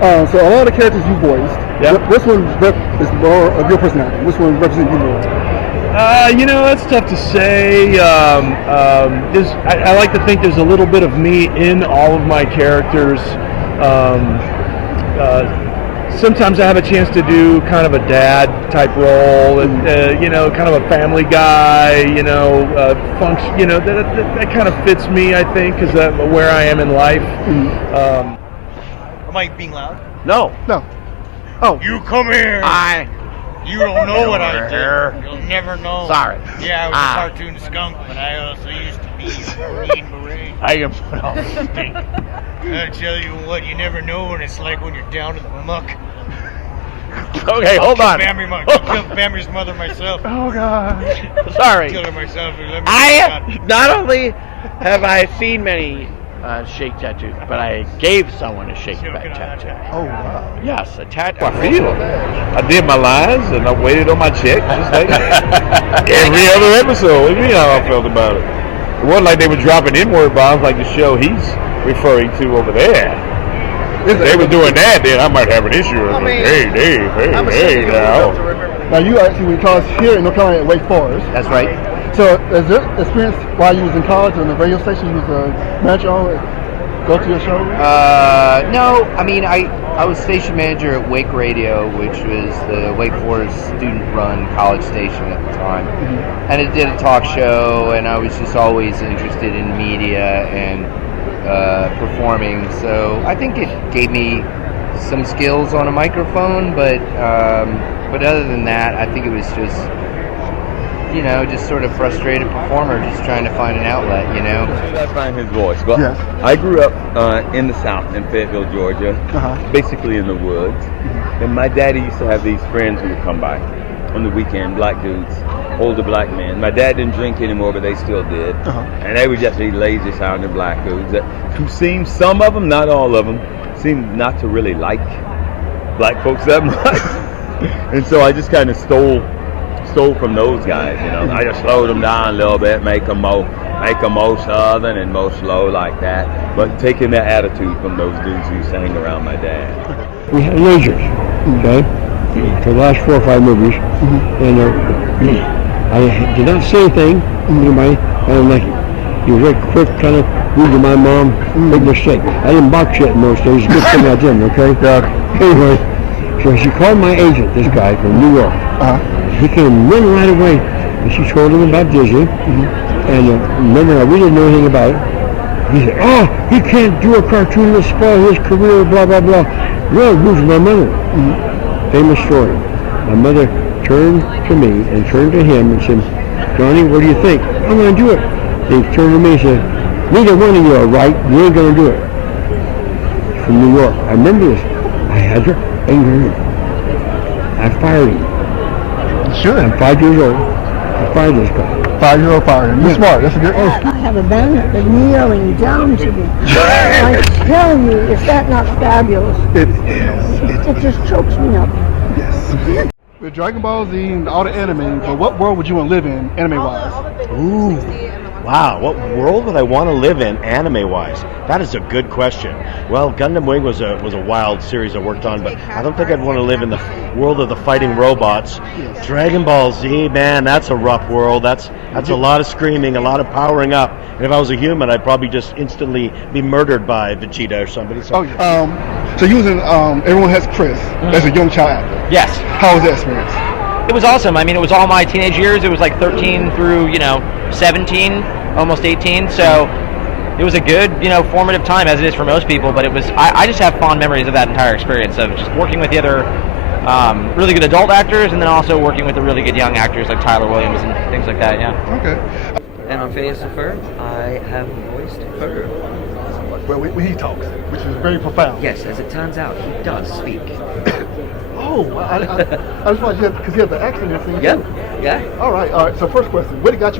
So a lot of the characters you voiced, which one is more of your personality? Which one represents you more? That's tough to say. I like to think there's a little bit of me in all of my characters. Sometimes I have a chance to do kind of a dad type role, and kind of a family guy. Function. That kind of fits me, I think, because where I am in life. Am I being loud? No. Oh. You come here. You don't know what I did. You'll never know. Sorry. Yeah, I was a cartoon skunk, but I also used to be a Green Beret. I can put on stink. I tell you what, you never know what it's like when you're down in the muck. Okay, hold on. I killed Bambi's mother myself. Oh God. Sorry. Killed her myself. Not only have I seen many shake tattoos, but I gave someone a shake back tattoo. Oh wow. Yes, a tattoo. I feel. I did my lines and I waited on my check, just like every other episode. What do you mean how I felt about it? It wasn't like they were dropping N-word bombs like the show he's referring to over there. If they were doing that, then I might have an issue. Hey, Dave, hey, now. Now you actually were in college here in North Carolina at Wake Forest. That's right. So, is there experience while you was in college on the radio station? You was a manager on go to your show? No, I mean I was station manager at Wake Radio, which was the Wake Forest student-run college station at the time, and it did a talk show, and I was just always interested in media and performing. So I think it gave me some skills on a microphone, but other than that, I think it was just sort of frustrated performer just trying to find an outlet, That's find his voice. Well, Yes. I grew up in the South, in Fayetteville, Georgia, basically in the woods. And my daddy used to have these friends who would come by on the weekend, black dudes, older black men. My dad didn't drink anymore, but they still did. And they would just be lazy sounding black dudes who seemed, some of them, not all of them, seemed not to really like black folks that much. And so I just kind of stole from those guys, I just slowed them down a little bit, make them more southern and more slow like that, but taking that attitude from those dudes who sang around my dad. We had lasers, okay, for the last 4 or 5 movies, and I did not say anything to anybody. You were very quick, kind of rude to my mom, big mistake. I didn't box yet in those days, good thing I didn't, okay? Anyway, so she called my agent, this guy from New York. He came running right away, and she told him about Disney. And remember, we didn't know anything about it. He said, "Oh, he can't do a cartoon to spoil his career, blah, blah, blah." Really rude to my mother. Famous story. My mother turned to me and turned to him and said, "Johnny, what do you think?" "I'm going to do it." He turned to me and said, "Neither one of you are right. You ain't going to do it." From New York. I remember this. I had her anger. I fired him. Sure. I'm 5 years old. I fired this guy. 5-year-old fire. You're smart. That's a good. I have a banner that's kneeling down to me. I tell you, is that not fabulous? It is. It just chokes me up. Yes. With Dragon Ball Z and all the anime, but what world would you want to live in, anime-wise? Ooh, wow, what world would I want to live in, anime-wise? That is a good question. Well, Gundam Wing was a wild series I worked on, but I don't think I'd want to live in the world of the fighting robots. Dragon Ball Z, man, that's a rough world. That's a lot of screaming, a lot of powering up. And if I was a human, I'd probably just instantly be murdered by Vegeta or somebody. So. So you was in Everyone Has Chris as a young child actor. Yes. How was that experience? It was awesome. I mean, it was all my teenage years. It was like 13 through, 17, almost 18. So it was a good, formative time, as it is for most people. But I just have fond memories of that entire experience of just working with the other really good adult actors, and then also working with the really good young actors like Tyler Williams and things like that. Yeah. Okay. And on Phineas and Ferb, I have voiced Ferb. Well, when he talks, which is very profound. Yes, as it turns out, he does speak. Oh, I just thought because he had the accent and everything. Yep. Yeah. All right. So first question, what got you